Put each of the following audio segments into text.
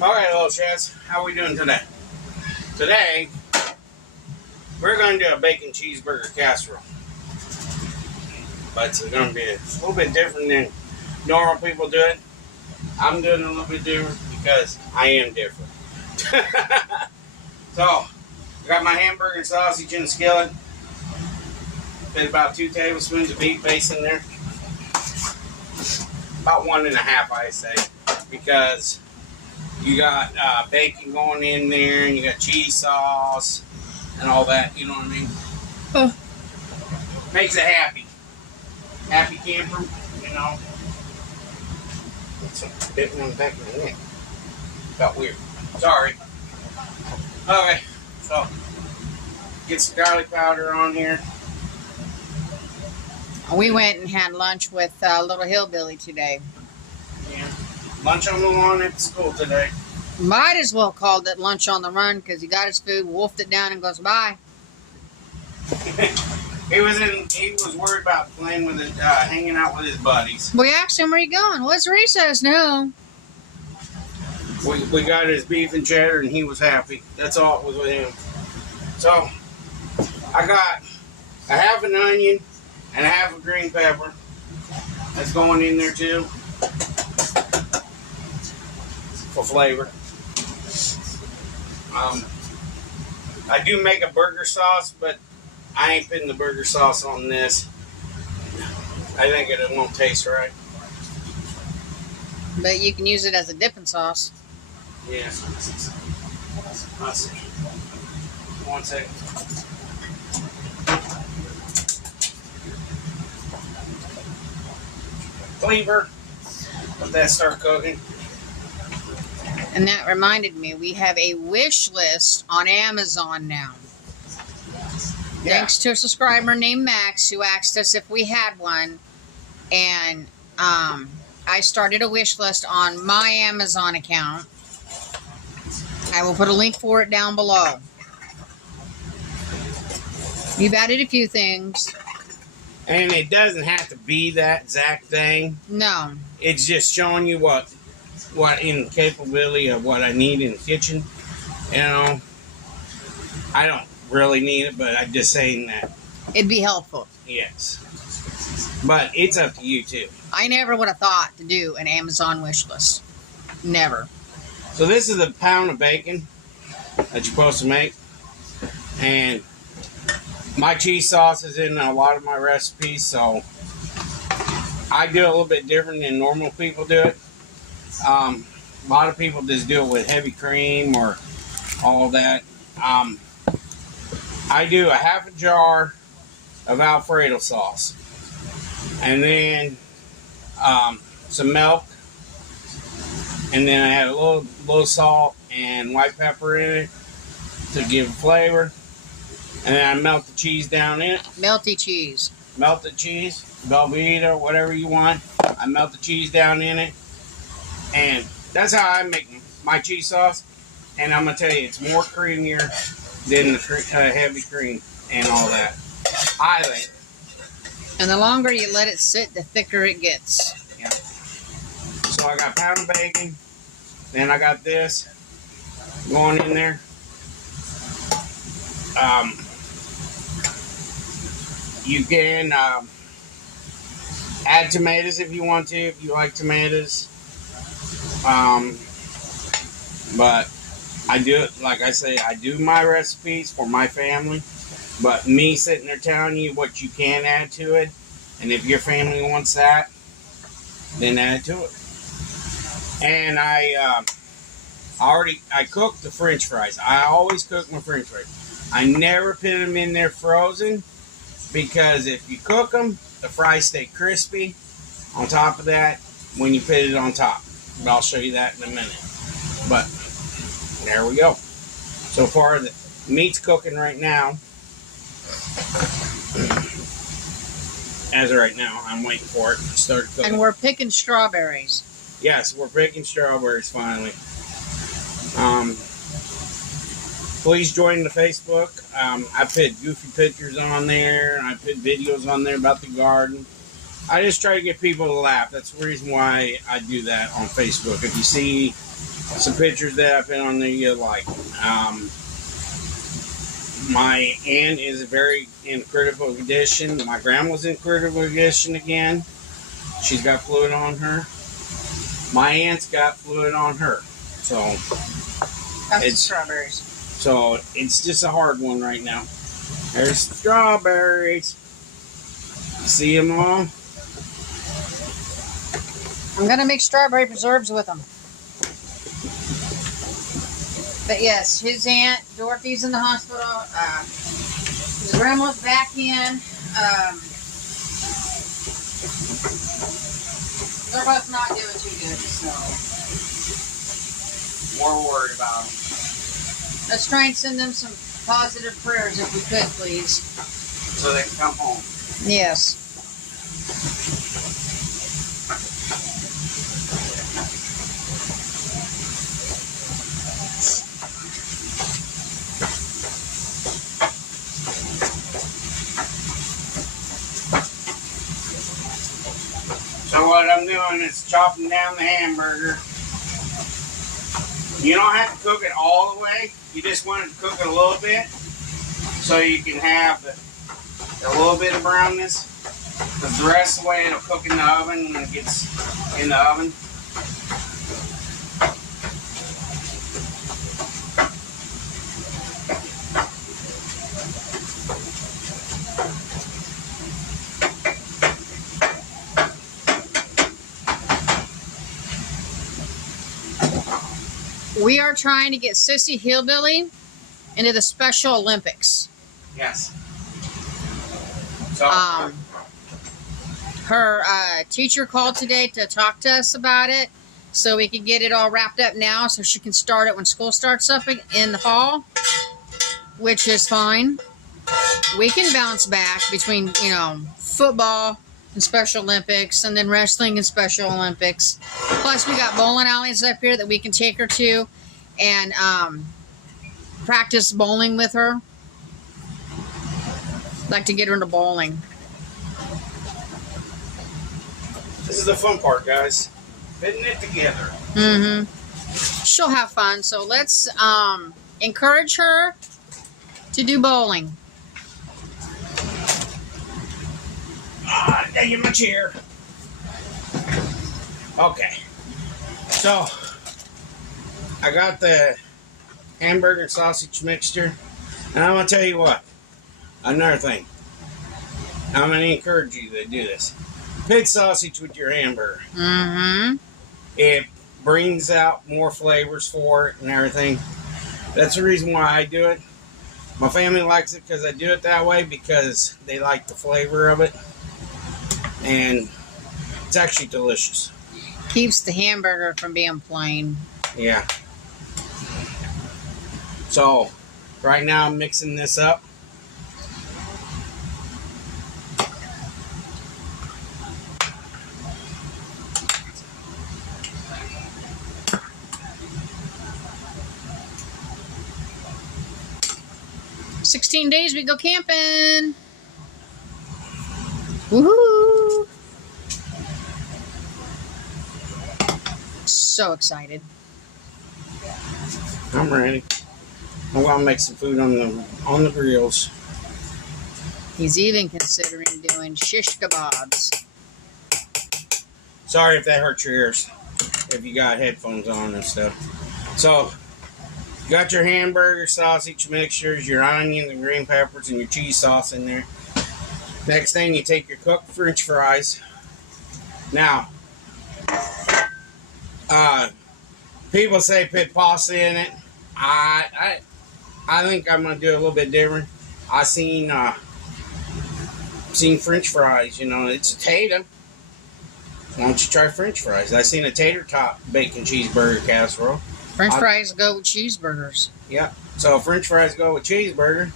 Alright, little chats, how are we doing today? Today, we're going to do a bacon cheeseburger casserole. But it's going to be a little bit different than normal people do it. I'm doing it a little bit different because I am different. So, I got my hamburger and sausage in the skillet. Put about 2 tablespoons of beef base in there. About 1.5, I say, because you got bacon going in there, and you got cheese sauce, and all that, you know what I mean? Makes it happy. Happy camper, you know? It's a bit on the back of my neck. Felt weird. Sorry. Okay, so, get some garlic powder on here. We went and had lunch with Little Hillbilly today. Yeah. Lunch on the lawn at the school today. Might as well called it lunch on the run because he got his food, wolfed it down, and goes bye. He was worried about playing with it, hanging out with his buddies. We asked him where you going. Well, it's recess. No. We got his beef and cheddar, and he was happy. That's all it was with him. So I got a half an onion and a half a green pepper. That's going in there too for flavor. I do make a burger sauce, but I ain't putting the burger sauce on this. I think it won't taste right. But you can use it as a dipping sauce. Yeah. Let's see. 1 second. Flavor. Let that start cooking. And that reminded me, we have a wish list on Amazon now. Yeah. Thanks to a subscriber named Max who asked us if we had one. And I started a wish list on my Amazon account. I will put a link for it down below. We've added a few things. And it doesn't have to be that exact thing. No. It's just showing you what in capability of what I need in the kitchen. You know, I don't really need it, but I'm just saying that. It'd be helpful. Yes. But it's up to you too. I never would have thought to do an Amazon wish list. Never. So this is a pound of bacon that you're supposed to make. And my cheese sauce is in a lot of my recipes, so I do it a little bit different than normal people do it. A lot of people just do it with heavy cream or all that. I do a half a jar of Alfredo sauce. And then some milk. And then I add a little salt and white pepper in it to give flavor. And then I melt the cheese down in it. Melty cheese. Melted cheese, Velveeta, whatever you want. I melt the cheese down in it. And that's how I make my cheese sauce. And I'm going to tell you, it's more creamier than the heavy cream and all that. I like it. And the longer you let it sit, the thicker it gets. Yeah. So I got a pound of bacon. Then I got this going in there. You can add tomatoes if you want to, if you like tomatoes. But I do it, like I say, I do my recipes for my family. But me sitting there telling you what you can add to it, and if your family wants that, then add to it. And I cooked the French fries. I always cook my French fries. I never put them in there frozen, because if you cook them, the fries stay crispy on top of that when you put it on top. But I'll show you that in a minute. But there we go. So far, the meat's cooking right now. As of right now, I'm waiting for it to start cooking. And we're picking strawberries. Yes, we're picking strawberries finally. Please join the Facebook. I put goofy pictures on there, and I put videos on there about the garden. I just try to get people to laugh. That's the reason why I do that on Facebook. If you see some pictures that I put on there you like, my aunt is very in critical condition. My grandma's in critical condition again. She's got fluid on her. My aunt's got fluid on her. So That's strawberries. So it's just a hard one right now. There's strawberries. See them all? I'm going to make strawberry preserves with them. But yes, his aunt, Dorothy's in the hospital. His grandma's back in. They're both not doing too good, so. More worried about them. Let's try and send them some positive prayers if we could, please. So they can come home. Yes. So what I'm doing is chopping down the hamburger. You don't have to cook it all the way. You just want to cook it a little bit so you can have a little bit of brownness. Because the rest of the way it'll cook in the oven when it gets in the oven. We are trying to get Sissy Hillbilly into the Special Olympics. Yes. So, her teacher called today to talk to us about it so we can get it all wrapped up now so she can start it when school starts up in the fall, which is fine. We can bounce back between, football and Special Olympics and then wrestling and Special Olympics. Plus, we got bowling alleys up here that we can take her to and practice bowling with her. Like to get her into bowling. this is the fun part, guys. Fitting it together. Mm-hmm. She'll have fun. So let's encourage her to do bowling. Dang it, my chair. Okay. So, I got the hamburger and sausage mixture. And I'm going to tell you what. Another thing. I'm going to encourage you to do this. Pit sausage with your hamburger. Mm-hmm. It brings out more flavors for it and everything. That's the reason why I do it. My family likes it because I do it that way because they like the flavor of it. And it's actually delicious. Keeps the hamburger from being plain. Yeah. So, right now I'm mixing this up. "16 days we go camping." Woohoo! So excited. I'm ready. I'm gonna make some food on the grills. He's even considering doing shish kebabs. Sorry if that hurts your ears. If you got headphones on and stuff. So, you got your hamburger, sausage mixtures, your onions and green peppers, and your cheese sauce in there. Next thing, you take your cooked French fries. Now, people say put pasta in it. I think I'm gonna do it a little bit different. I seen French fries. It's a tater. Why don't you try French fries? I seen a tater tot bacon cheeseburger casserole. French fries go with cheeseburgers. Yeah. So French fries go with cheeseburger.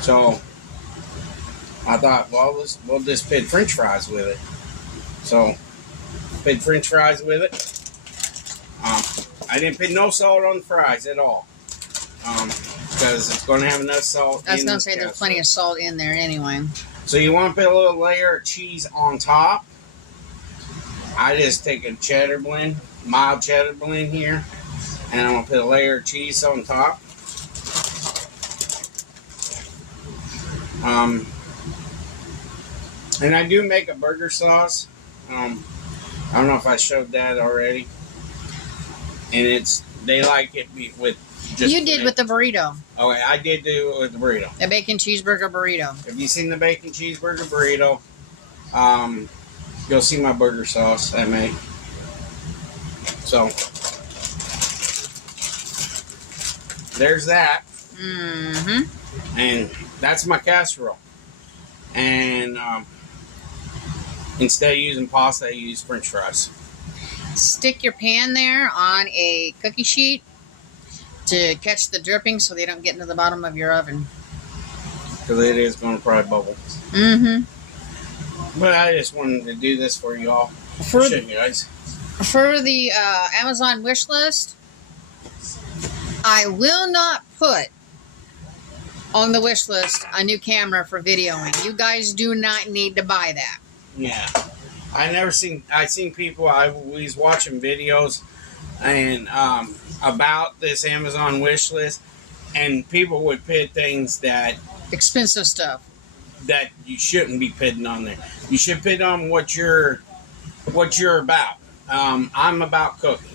So I thought, well, we'll just put French fries with it. So put French fries with it. I didn't put no salt on the fries at all. Because it's going to have enough salt. I was going to say there's plenty of salt in there anyway. So you want to put a little layer of cheese on top. I just take a cheddar blend, mild cheddar blend here, and I'm gonna put a layer of cheese on top. And I do make a burger sauce. I don't know if I showed that already. And they like it with just. You did with the burrito. Oh, I did do it with the burrito. The bacon cheeseburger burrito. Have you seen the bacon cheeseburger burrito? You'll see my burger sauce I make. So there's that. Mm-hmm. And that's my casserole. And instead of using pasta, I use French fries. Stick your pan there on a cookie sheet to catch the dripping so they don't get into the bottom of your oven. Because it is going to probably bubble. Mm-hmm. But I just wanted to do this for you all. For you guys. For the Amazon wish list, I will not put on the wish list a new camera for videoing. You guys do not need to buy that. Yeah. I seen people, I was watching videos and about this Amazon wish list, and people would put things that expensive stuff that you shouldn't be putting on there. You should put on what you're about. I'm about cooking.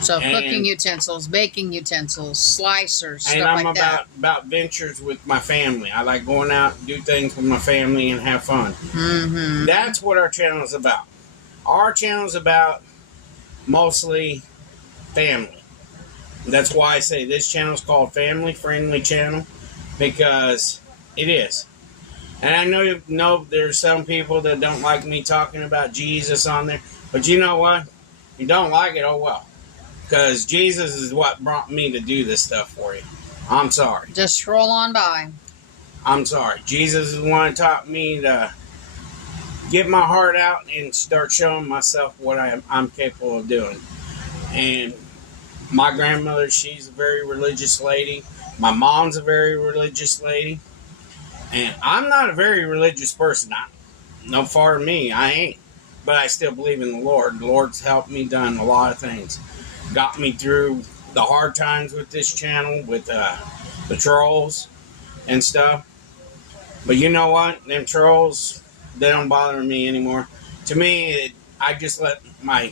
So cooking utensils, baking utensils, slicers, stuff like that. And I'm about ventures with my family. I like going out and do things with my family and have fun. Mm-hmm. That's what our channel is about. Our channel is about mostly family. That's why I say this channel is called Family Friendly Channel, because it is. And I know there's some people that don't like me talking about Jesus on there, but you know what? If you don't like it, oh well. Because Jesus is what brought me to do this stuff for you. I'm sorry. Just scroll on by. I'm sorry. Jesus is the one that taught me to get my heart out and start showing myself what I'm capable of doing. And my grandmother, she's a very religious lady. My mom's a very religious lady. And I'm not a very religious person. No far of me, I ain't. But I still believe in the Lord. The Lord's helped me done a lot of things. Got me through the hard times with this channel, with the trolls and stuff. But you know what? Them trolls, they don't bother me anymore. To me, I just let my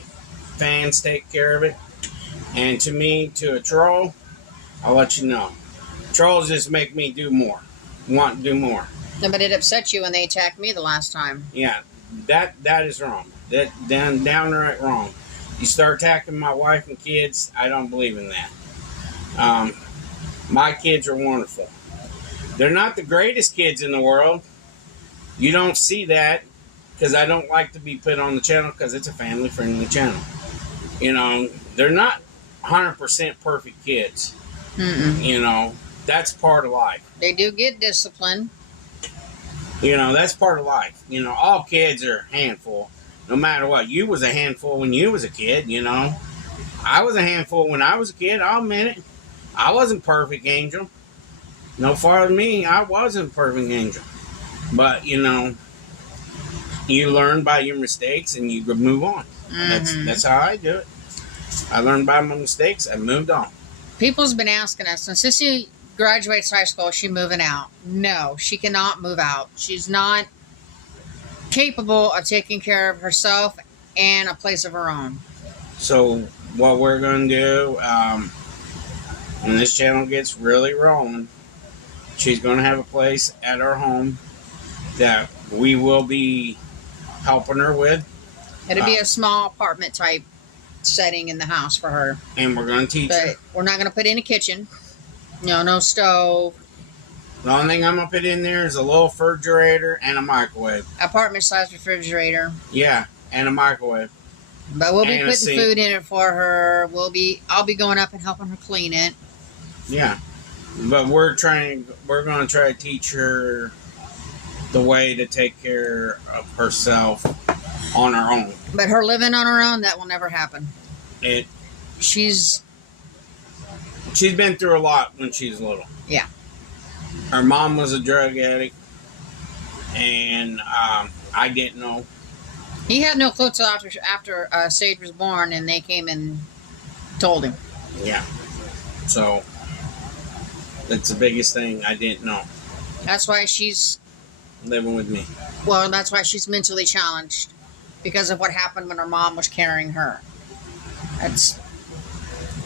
fans take care of it. And to me, to a troll, I'll let you know. Trolls just make me do more. Want to do more. No, but it upset you when they attacked me the last time. Yeah, that is wrong. That downright wrong. You start attacking my wife and kids, I don't believe in that. My kids are wonderful. They're not the greatest kids in the world. You don't see that because I don't like to be put on the channel because it's a family-friendly channel. You know, they're not 100% perfect kids. Mm-mm. You know, that's part of life. They do get discipline. You know, that's part of life. You know, all kids are a handful. No matter what. You was a handful when you was a kid, you know. I was a handful when I was a kid. I'll admit it. I wasn't perfect, Angel. No far than me, I wasn't perfect, Angel. But, you know, you learn by your mistakes and you move on. Mm-hmm. That's how I do it. I learned by my mistakes and moved on. People's been asking us, when Sissy graduates high school, is she moving out? No, she cannot move out. She's not capable of taking care of herself and a place of her own. So what we're going to do, when this channel gets really rolling, she's going to have a place at our home that we will be helping her with. It'll be a small apartment type setting in the house for her. And we're going to teach her. But we're not going to put in a kitchen. No stove. The only thing I'm going to put in there is a little refrigerator and a microwave. Apartment size refrigerator. Yeah, and a microwave. But we'll be And a putting sink. food in it for her. I'll be going up and helping her clean it. Yeah. But we're going to try to teach her the way to take care of herself on her own. But her living on her own, that will never happen. She's been through a lot when she was little. Yeah. Her mom was a drug addict, and I didn't know. He had no clue till after Sage was born, and they came and told him. Yeah. So that's the biggest thing I didn't know. That's why she's living with me. Well, that's why she's mentally challenged because of what happened when her mom was carrying her. It's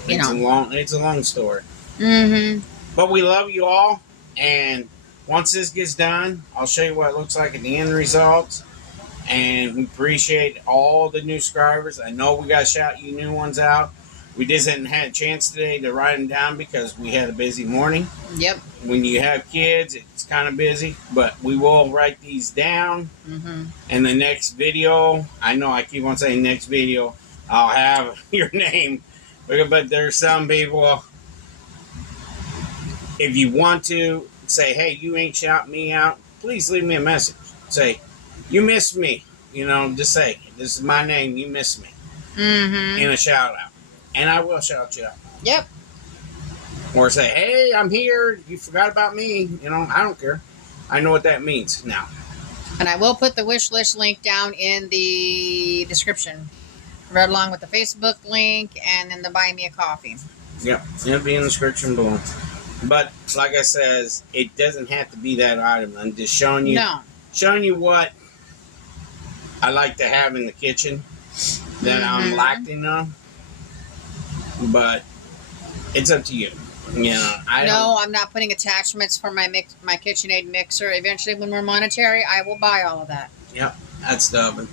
it's a long story. Mm-hmm. But we love you all, and once this gets done, I'll show you what it looks like at the end results. And we appreciate all the new subscribers. I know we got to shout you new ones out. We just didn't have a chance today to write them down because we had a busy morning. Yep. When you have kids, it's kind of busy, but we will write these down. Mm-hmm. And the next video, I know I keep on saying next video, I'll have your name. But there's some people, if you want to say, hey, you ain't shout me out, please leave me a message. Say, you missed me. Just say, this is my name, you missed me. Mm-hmm. In a shout out. And I will shout you out. Yep. Or say, hey, I'm here. You forgot about me. I don't care. I know what that means now. And I will put the wish list link down in the description. Right along with the Facebook link and then the Buy Me a Coffee. Yep. It'll be in the description below. But like I says, it doesn't have to be that item. I'm just showing you. No. Showing you what I like to have in the kitchen that I'm lacking on. But it's up to you. I'm not putting attachments for my KitchenAid mixer. Eventually, when we're monetary, I will buy all of that. Yep, that's the oven.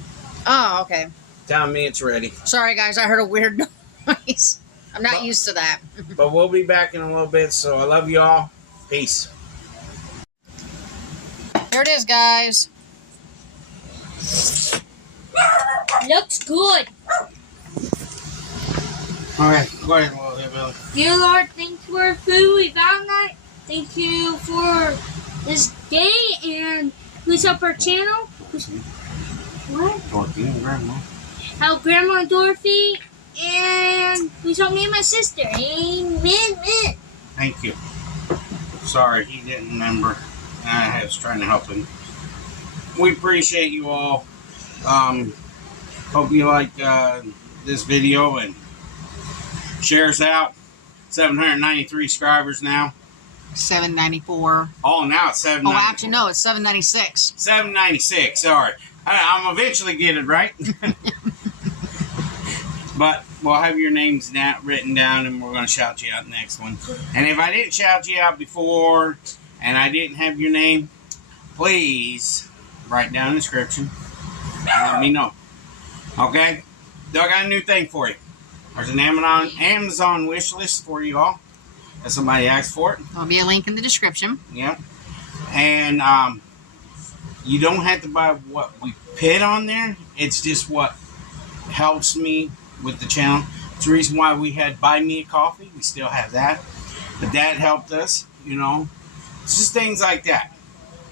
Oh, okay. Tell me it's ready. Sorry, guys. I heard a weird noise. I'm not used to that. But we'll be back in a little bit. So I love you all. Peace. Here it is, guys. Looks good. Okay, go ahead, little hillbilly. Dear Lord, thanks for food we found that. Thank you for this day, and please help our channel. What? Dorothy and Grandma. Help Grandma and Dorothy, and please help me and my sister. Amen. Thank you. Sorry, he didn't remember. I was trying to help him. We appreciate you all. Hope you like this video and share us out. 793 subscribers now. 794. Oh, now it's 794. Oh, actually, no, it's 796. 796. Sorry. I'm eventually get it right. But we'll have your names written down, and we're going to shout you out next one. And if I didn't shout you out before, and I didn't have your name, please write down in the description and let me know. Okay? I got a new thing for you. There's an Amazon wish list for you all. If somebody asked for it. There'll be a link in the description. Yep. And you don't have to buy what we put on there. It's just what helps me with the channel. It's the reason why we had Buy Me a Coffee. We still have that. But that helped us, It's just things like that.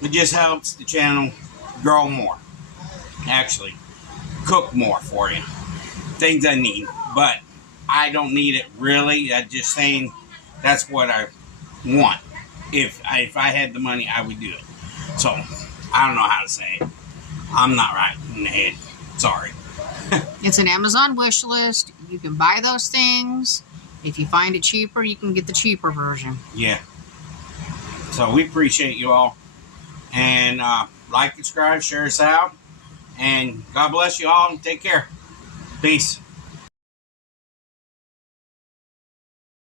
It just helps the channel grow more. Actually, cook more for you. Things I need. But I don't need it really. I'm just saying that's what I want. If I had the money, I would do it. So, I don't know how to say it. I'm not right in the head. Sorry. It's an Amazon wish list. You can buy those things. If you find it cheaper, you can get the cheaper version. Yeah. So, we appreciate you all. And like, subscribe, share us out. And God bless you all and take care. Peace.